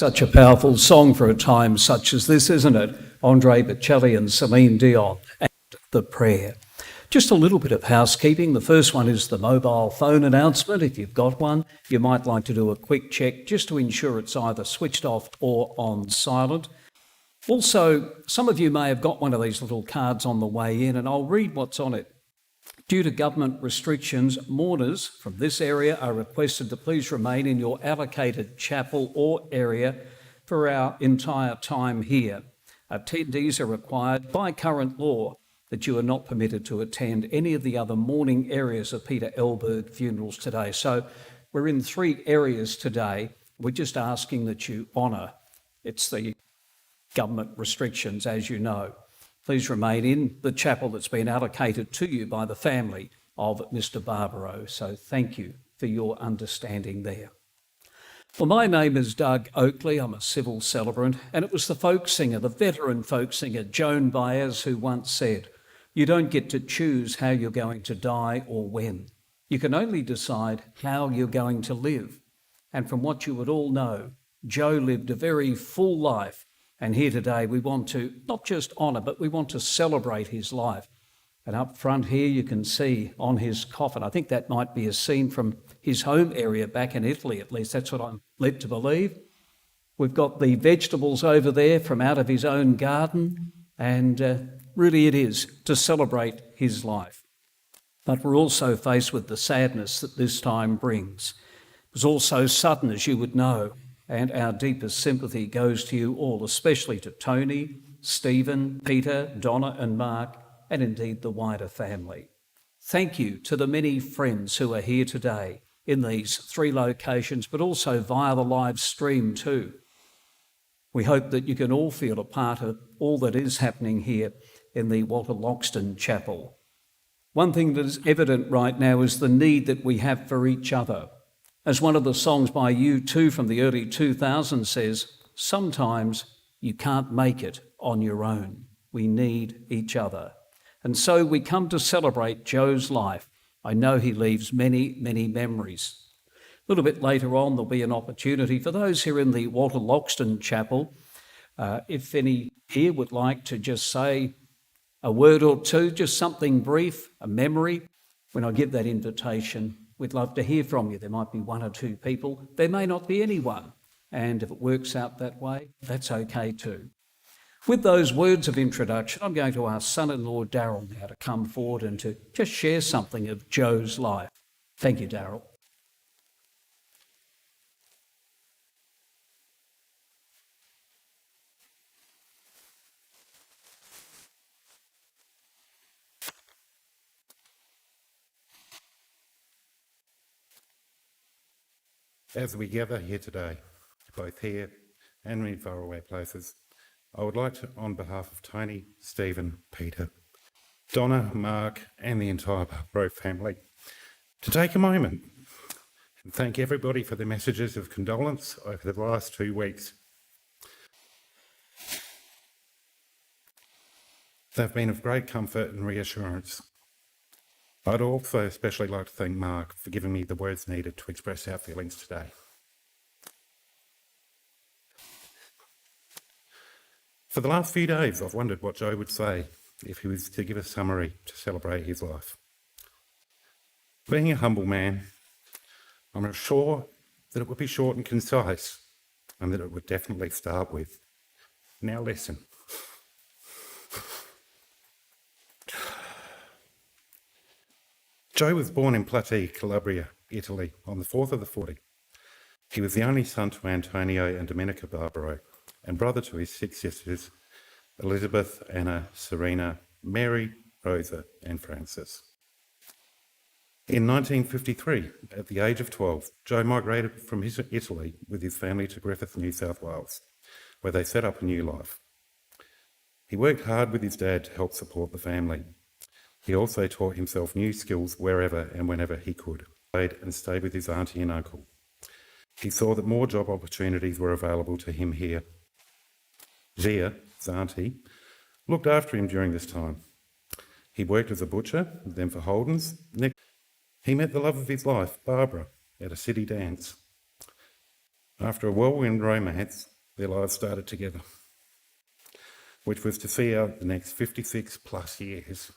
Such a powerful song for a time such as this, isn't it? Andre Bocelli and Celine Dion and The Prayer. Just a little bit of housekeeping. The first one is the mobile phone announcement. If you've got one, you might like to do a quick check just to ensure it's either switched off or on silent. Also, some of you may have got one of these little cards on the way in, and I'll read what's on it. Due to government restrictions, mourners from this area are requested to please remain in your allocated chapel or area for our entire time here. Attendees are required by current law that you are not permitted to attend any of the other mourning areas of Peter Elberg funerals today. So we're in 3 areas today. We're just asking that you honour. It's the government restrictions, as you know. Please remain in the chapel that's been allocated to you by the family of Mr. Barbaro. So thank you for your understanding there. Well, my name is Doug Oakley. I'm a civil celebrant, and it was the folk singer, the veteran folk singer, Joan Baez, who once said, "You don't get to choose how you're going to die or when. You can only decide how you're going to live." And from what you would all know, Joe lived a very full life. And here today we want to not just honour, but we want to celebrate his life. And up front here you can see on his coffin, I think that might be a scene from his home area back in Italy, at least that's what I'm led to believe. We've got the vegetables over there from out of his own garden, and really it is to celebrate his life. But we're also faced with the sadness that this time brings. It was all so sudden, as you would know. And our deepest sympathy goes to you all, especially to Tony, Stephen, Peter, Donna and Mark, and indeed the wider family. Thank you to the many friends who are here today in these 3 locations, but also via the live stream too. We hope that you can all feel a part of all that is happening here in the Walter Loxton Chapel. One thing that is evident right now is the need that we have for each other. As one of the songs by U2 from the early 2000s says, sometimes you can't make it on your own. We need each other. And so we come to celebrate Joe's life. I know he leaves many, many memories. A little bit later on, there'll be an opportunity for those here in the Walter Loxton Chapel. If any here would like to just say a word or two, just something brief, a memory, when I give that invitation, we'd love to hear from you. There might be 1 or 2 people. There may not be anyone. And if it works out that way, that's okay too. With those words of introduction, I'm going to ask son-in-law Daryl now to come forward and to just share something of Joe's life. Thank you, Daryl. As we gather here today, both here and in faraway places, I would like to, on behalf of Tony, Stephen, Peter, Donna, Mark and the entire Barbaro family, to take a moment and thank everybody for their messages of condolence over the last 2 weeks. They've been of great comfort and reassurance. I'd also especially like to thank Mark for giving me the words needed to express our feelings today. For the last few days, I've wondered what Joe would say if he was to give a summary to celebrate his life. Being a humble man, I'm sure that it would be short and concise, and that it would definitely start with, "Now listen." Joe was born in Platy, Calabria, Italy, on the 4th of the 40. He was the only son to Antonio and Domenica Barbaro, and brother to his 6 sisters, Elizabeth, Anna, Serena, Mary, Rosa, and Frances. In 1953, at the age of 12, Joe migrated from Italy with his family to Griffith, New South Wales, where they set up a new life. He worked hard with his dad to help support the family. He also taught himself new skills wherever and whenever he could, and stayed with his auntie and uncle. He saw that more job opportunities were available to him here. Gia, his auntie, looked after him during this time. He worked as a butcher, then for Holden's. He met the love of his life, Barbara, at a city dance. After a whirlwind romance, their lives started together, which was to see out the next 56 plus years.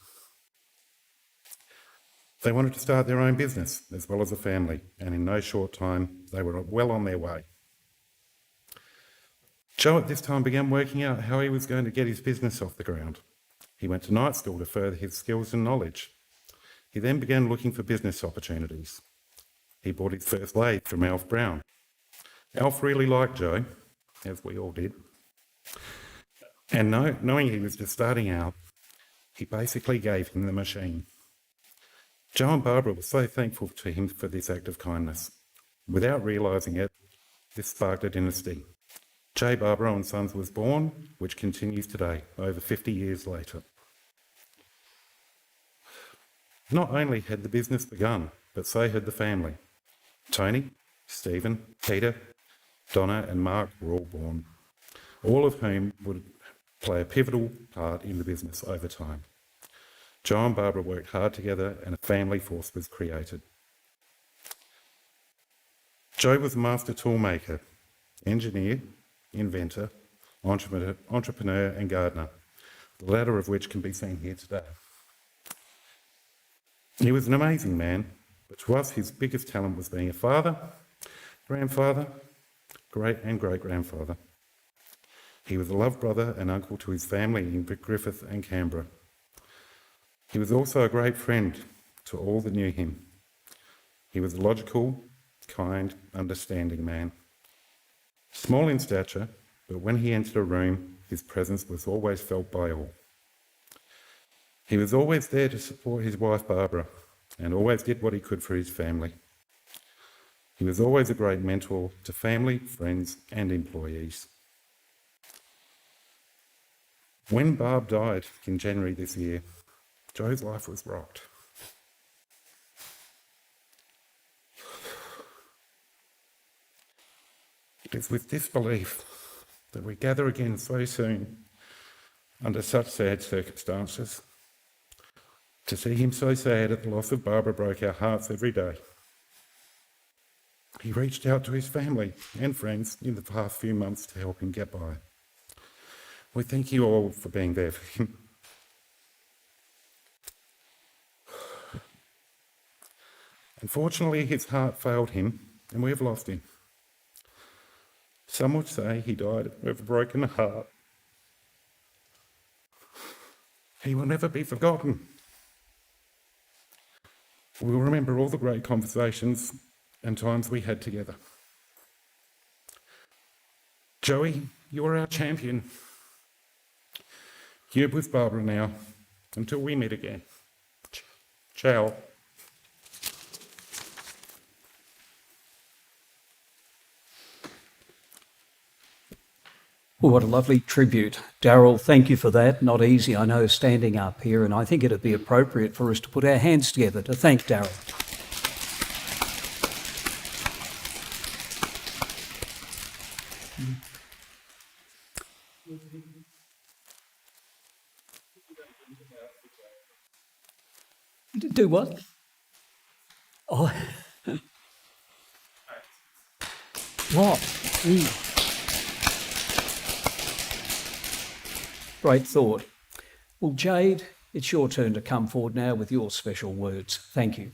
They wanted to start their own business as well as a family, and in no short time, they were well on their way. Joe at this time began working out how he was going to get his business off the ground. He went to night school to further his skills and knowledge. He then began looking for business opportunities. He bought his first lathe from Alf Brown. Alf really liked Joe, as we all did. And knowing he was just starting out, he basically gave him the machine. Joe and Barbara were so thankful to him for this act of kindness. Without realising it, this sparked a dynasty. Joe Barbaro and Sons was born, which continues today, over 50 years later. Not only had the business begun, but so had the family. Tony, Stephen, Peter, Donna and Mark were all born, all of whom would play a pivotal part in the business over time. Joe and Barbara worked hard together and a family force was created. Joe was a master toolmaker, engineer, inventor, entrepreneur and gardener, the latter of which can be seen here today. He was an amazing man, but to us his biggest talent was being a father, grandfather, great and great-grandfather. He was a loved brother and uncle to his family in Griffith and Canberra. He was also a great friend to all that knew him. He was a logical, kind, understanding man. Small in stature, but when he entered a room, his presence was always felt by all. He was always there to support his wife Barbara, and always did what he could for his family. He was always a great mentor to family, friends, and employees. When Barb died in January this year, Joe's life was rocked. It is with disbelief that we gather again so soon under such sad circumstances. To see him so sad at the loss of Barbara broke our hearts every day. He reached out to his family and friends in the past few months to help him get by. We thank you all for being there for him. Unfortunately, his heart failed him and we have lost him. Some would say he died of a broken heart. He will never be forgotten. We'll remember all the great conversations and times we had together. Joey, you're our champion. You're with Barbara now, until we meet again. Ciao. Well, what a lovely tribute. Daryl, thank you for that. Not easy, I know, standing up here, and I think it'd be appropriate for us to put our hands together to thank Daryl. Do what? Oh. What? Great thought. Well, Jade, it's your turn to come forward now with your special words. Thank you.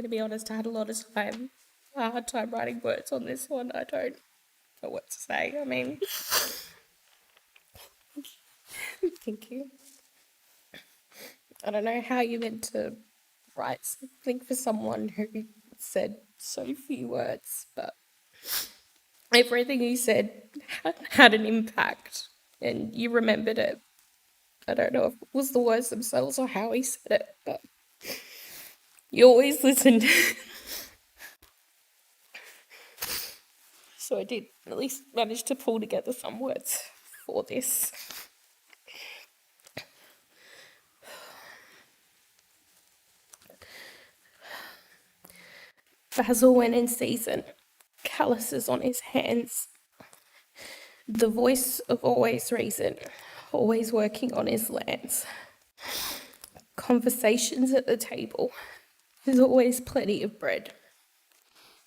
To be honest, I had a hard time writing words on this one. I don't know what to say. I mean, thank you. I don't know how you meant to write something for someone who said so few words, but everything you said had an impact, and you remembered it. I don't know if it was the words themselves or how he said it, but you always listened. So I did at least manage to pull together some words for this. Basil went in season, calluses on his hands. The voice of always reason, always working on his lands. Conversations at the table. There's always plenty of bread.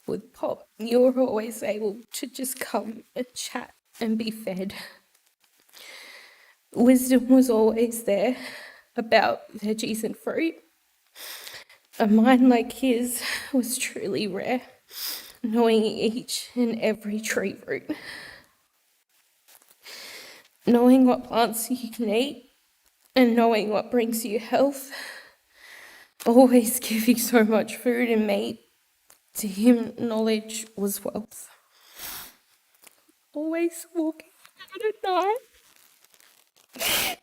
With Pop, you're always able to just come and chat and be fed. Wisdom was always there about veggies and fruit. A mind like his was truly rare, knowing each and every tree root. Knowing what plants you can eat and knowing what brings you health. Always giving so much food and meat. To him, knowledge was wealth. Always walking out at night.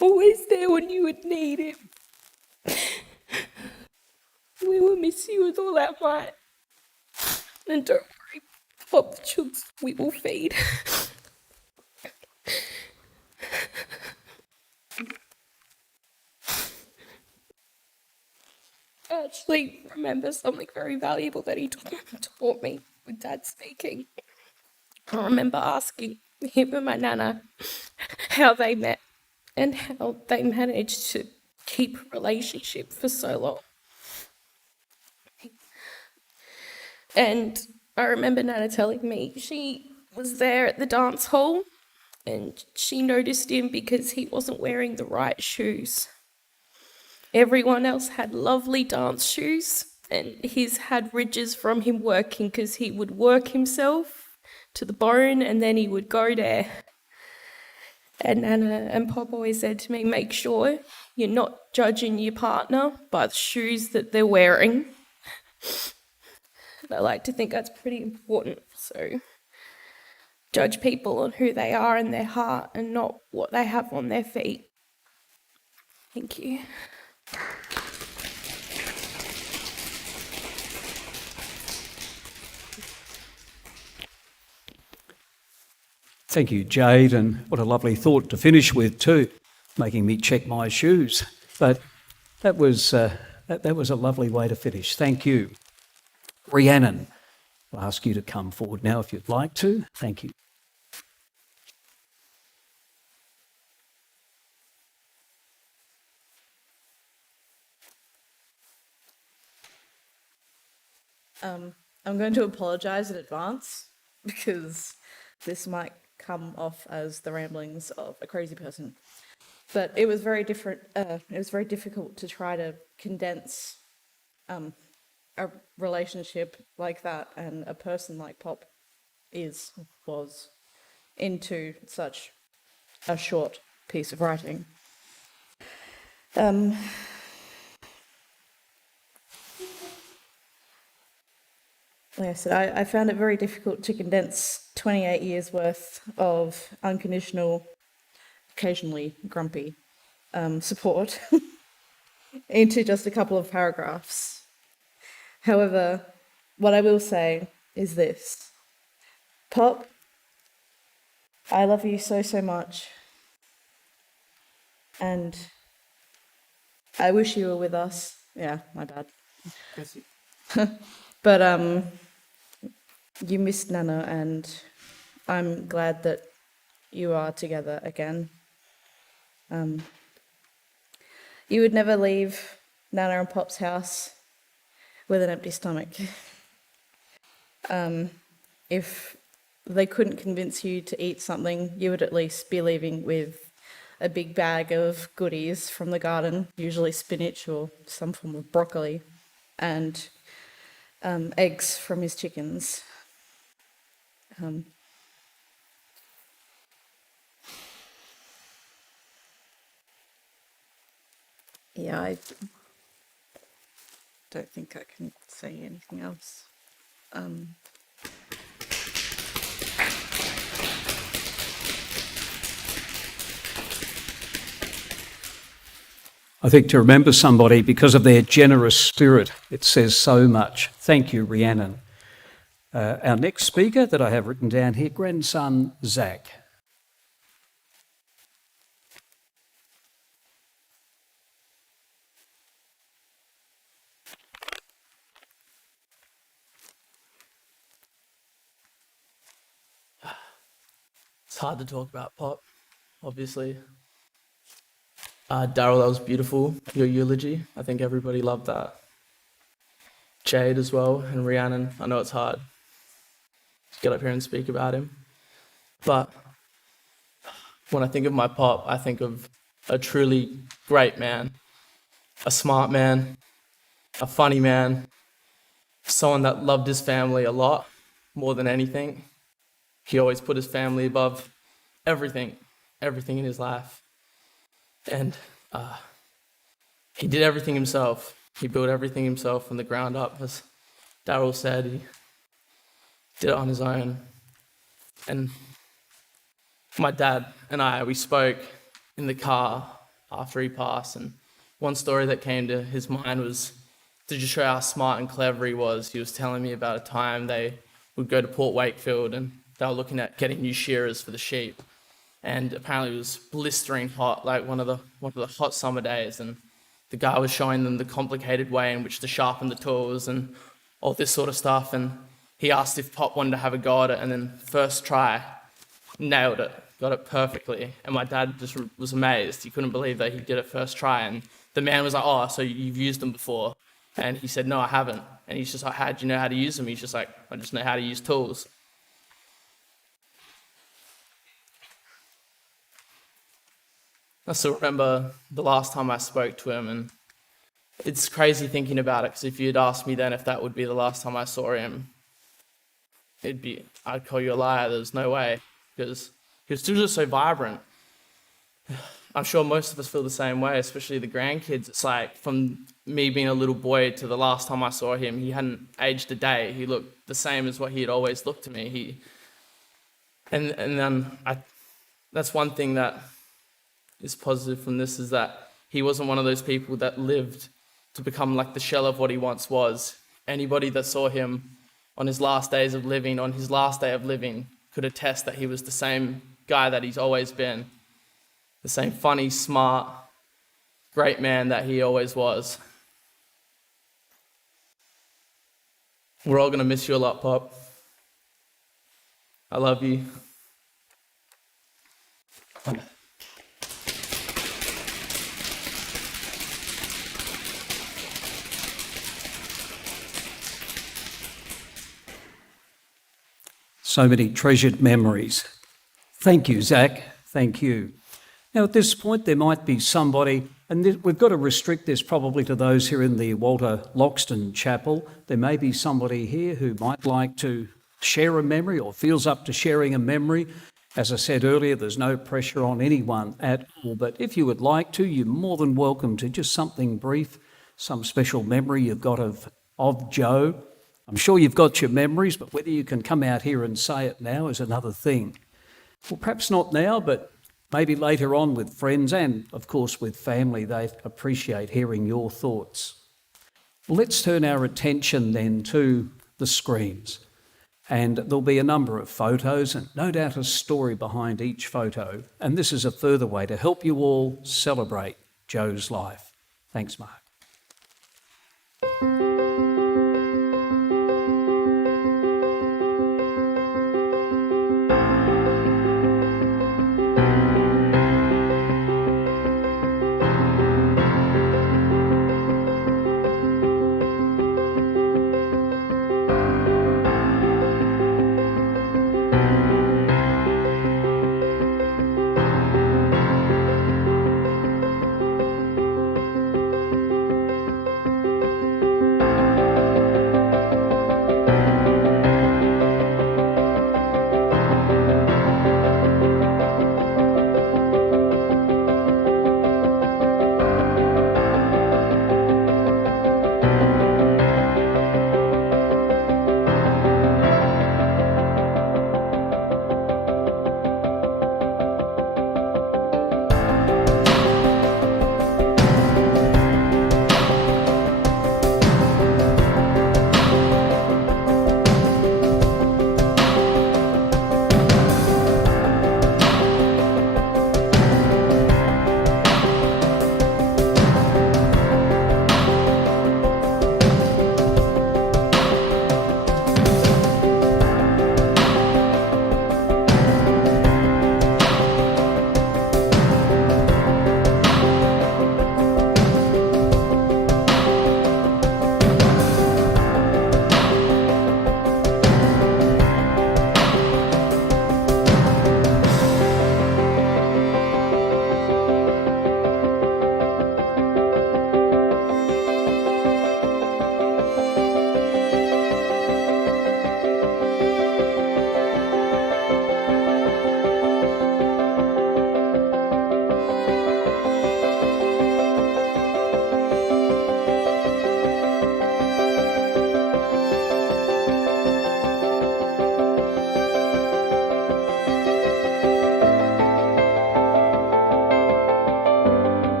Always there when you would need him. We will miss you with all our might. And don't worry, Pop the chooks we will feed. I actually remember something very valuable that he taught me with Dad speaking. I remember asking him and my nana how they met and how they managed to keep a relationship for so long. And I remember Nana telling me she was there at the dance hall and she noticed him because he wasn't wearing the right shoes. Everyone else had lovely dance shoes and his had ridges from him working because he would work himself to the bone and then he would go there. And Nana and Pop always said to me, make sure you're not judging your partner by the shoes that they're wearing. And I like to think that's pretty important. So judge people on who they are in their heart and not what they have on their feet. Thank you. Thank you, Jade, and what a lovely thought to finish with too, making me check my shoes. But that was a lovely way to finish. Thank you. Rhiannon, I'll ask you to come forward now if you'd like to. Thank you. I'm going to apologise in advance because this might come off as the ramblings of a crazy person. But it was very different. It was very difficult to try to condense a relationship like that and a person like Pop was into such a short piece of writing. Like I said, I found it very difficult to condense 28 years worth of unconditional, occasionally grumpy support into just a couple of paragraphs. However, what I will say is this. Pop, I love you so, so much. And I wish you were with us. Yeah, my bad. But you missed Nana, and I'm glad that you are together again. You would never leave Nana and Pop's house with an empty stomach. If they couldn't convince you to eat something, you would at least be leaving with a big bag of goodies from the garden, usually spinach or some form of broccoli, and eggs from his chickens. Yeah, I don't think I can say anything else. I think to remember somebody because of their generous spirit, it says so much. Thank you, Rhiannon. Our next speaker that I have written down here, grandson Zach. It's hard to talk about Pop, obviously. Daryl, that was beautiful, your eulogy. I think everybody loved that. Jade as well, and Rhiannon. I know it's hard to get up here and speak about him. But when I think of my Pop, I think of a truly great man, a smart man, a funny man, someone that loved his family a lot, more than anything. He always put his family above everything in his life. And he did everything himself. He built everything himself from the ground up. As Daryl said, he did it on his own. And my dad and I, we spoke in the car after he passed, and one story that came to his mind was to just show how smart and clever he was. He was telling me about a time they would go to Port Wakefield and they were looking at getting new shearers for the sheep. And apparently it was blistering hot, like one of the hot summer days, and the guy was showing them the complicated way in which to sharpen the tools and all this sort of stuff. And he asked if Pop wanted to have a go at it, and then first try, nailed it, got it perfectly. And my dad just was amazed. He couldn't believe that he did it first try. And the man was like, "Oh, so you've used them before?" And he said, "No, I haven't." And he's just like, "How do you know how to use them?" He's just like, "I just know how to use tools." I still remember the last time I spoke to him, and it's crazy thinking about it, because if you'd asked me then if that would be the last time I saw him, I'd call you a liar. There's no way, because he was still just so vibrant. I'm sure most of us feel the same way, especially the grandkids. It's like, from me being a little boy to the last time I saw him, he hadn't aged a day. He looked the same as what he had always looked to me. That's one thing that is positive from this, is that he wasn't one of those people that lived to become like the shell of what he once was. Anybody that saw him on his last day of living, could attest that he was the same guy that he's always been, the same funny, smart, great man that he always was. We're all going to miss you a lot, Pop. I love you. So many treasured memories. Thank you, Zach. Thank you. Now, at this point, there might be somebody, and we've got to restrict this probably to those here in the Walter Loxton Chapel. There may be somebody here who might like to share a memory or feels up to sharing a memory. As I said earlier, there's no pressure on anyone at all, but if you would like to, you're more than welcome to. Just something brief, some special memory you've got of Joe. I'm sure you've got your memories, but whether you can come out here and say it now is another thing. Well, perhaps not now, but maybe later on with friends and, of course, with family. They appreciate hearing your thoughts. Well, let's turn our attention then to the screens. And there'll be a number of photos and no doubt a story behind each photo. And this is a further way to help you all celebrate Joe's life. Thanks, Mark.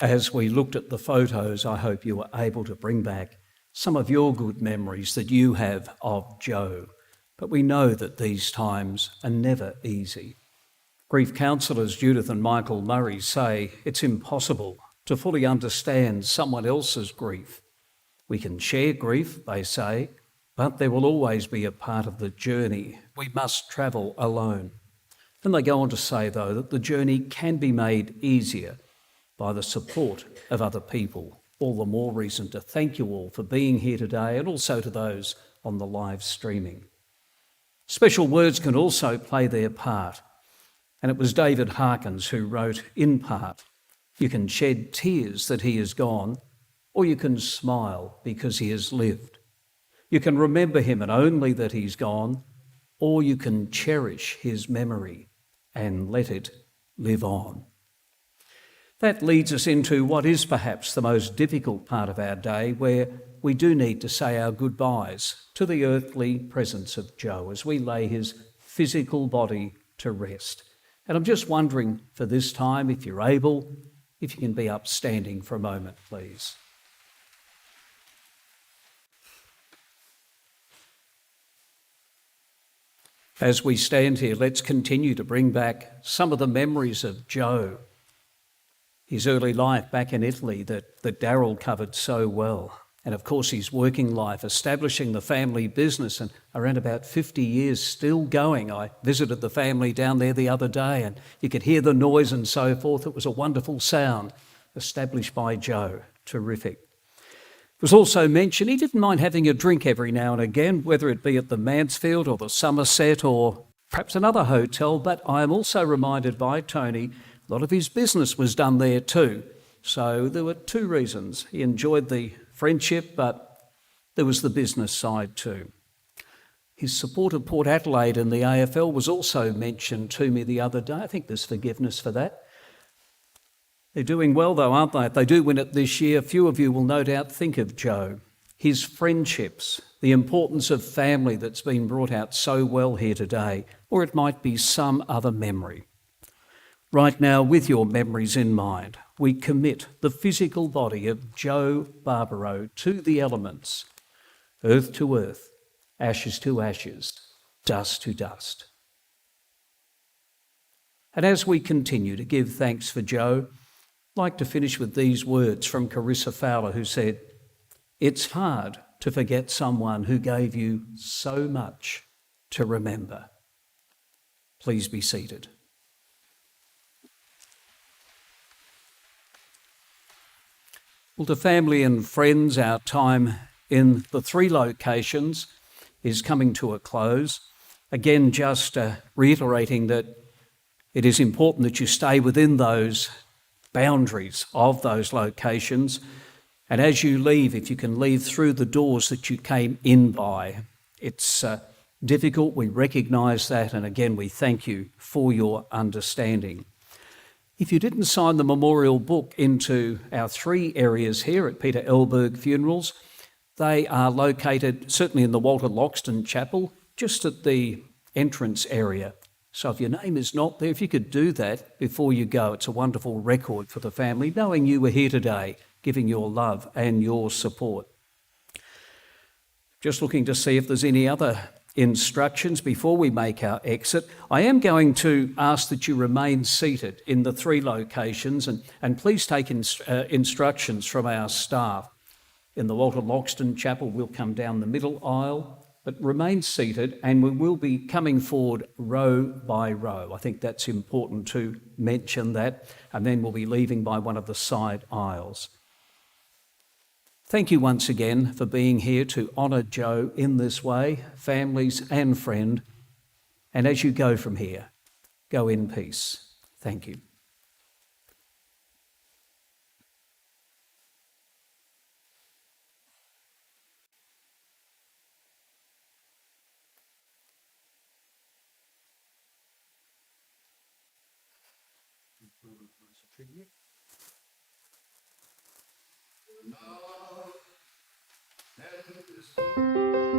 As we looked at the photos, I hope you were able to bring back some of your good memories that you have of Joe. But we know that these times are never easy. Grief counsellors Judith and Michael Murray say it's impossible to fully understand someone else's grief. We can share grief, they say, but there will always be a part of the journey we must travel alone. And they go on to say, though, that the journey can be made easier by the support of other people. All the more reason to thank you all for being here today, and also to those on the live streaming. Special words can also play their part. And it was David Harkins who wrote, in part, "You can shed tears that he is gone, or you can smile because he has lived. You can remember him and only that he's gone, or you can cherish his memory and let it live on." That leads us into what is perhaps the most difficult part of our day, where we do need to say our goodbyes to the earthly presence of Joe as we lay his physical body to rest. And I'm just wondering for this time, if you're able, if you can be upstanding for a moment, please. As we stand here, let's continue to bring back some of the memories of Joe, his early life back in Italy that Daryl covered so well. And of course, his working life, establishing the family business, and around about 50 years still going. I visited the family down there the other day, and you could hear the noise and so forth. It was a wonderful sound established by Joe. Terrific. It was also mentioned he didn't mind having a drink every now and again, whether it be at the Mansfield or the Somerset or perhaps another hotel. But I am also reminded by Tony, a lot of his business was done there too. So there were two reasons. He enjoyed the friendship, but there was the business side too. His support of Port Adelaide in the AFL was also mentioned to me the other day. I think there's forgiveness for that. They're doing well though, aren't they? If they do win it this year, few of you will no doubt think of Joe. His friendships, the importance of family that's been brought out so well here today, or it might be some other memory. Right now, with your memories in mind, we commit the physical body of Joe Barbaro to the elements, earth to earth, ashes to ashes, dust to dust. And as we continue to give thanks for Joe, I'd like to finish with these words from Carissa Fowler, who said, "It's hard to forget someone who gave you so much to remember." Please be seated. Well, to family and friends, our time in the 3 locations is coming to a close. Again, just reiterating that it is important that you stay within those boundaries of those locations. And as you leave, if you can leave through the doors that you came in by, it's difficult. We recognise that. And again, we thank you for your understanding. If you didn't sign the memorial book into our 3 areas here at Peter Elberg Funerals, they are located certainly in the Walter Loxton Chapel, just at the entrance area. So if your name is not there, if you could do that before you go, it's a wonderful record for the family, knowing you were here today, giving your love and your support. Just looking to see if there's any other instructions before we make our exit. I am going to ask that you remain seated in the 3 locations and please take instructions from our staff. In the Walter Loxton Chapel, we'll come down the middle aisle, but remain seated, and we will be coming forward row by row. I think that's important to mention that, and then we'll be leaving by one of the side aisles. Thank you once again for being here to honour Joe in this way, families and friend. And as you go from here, go in peace. Thank you. Love and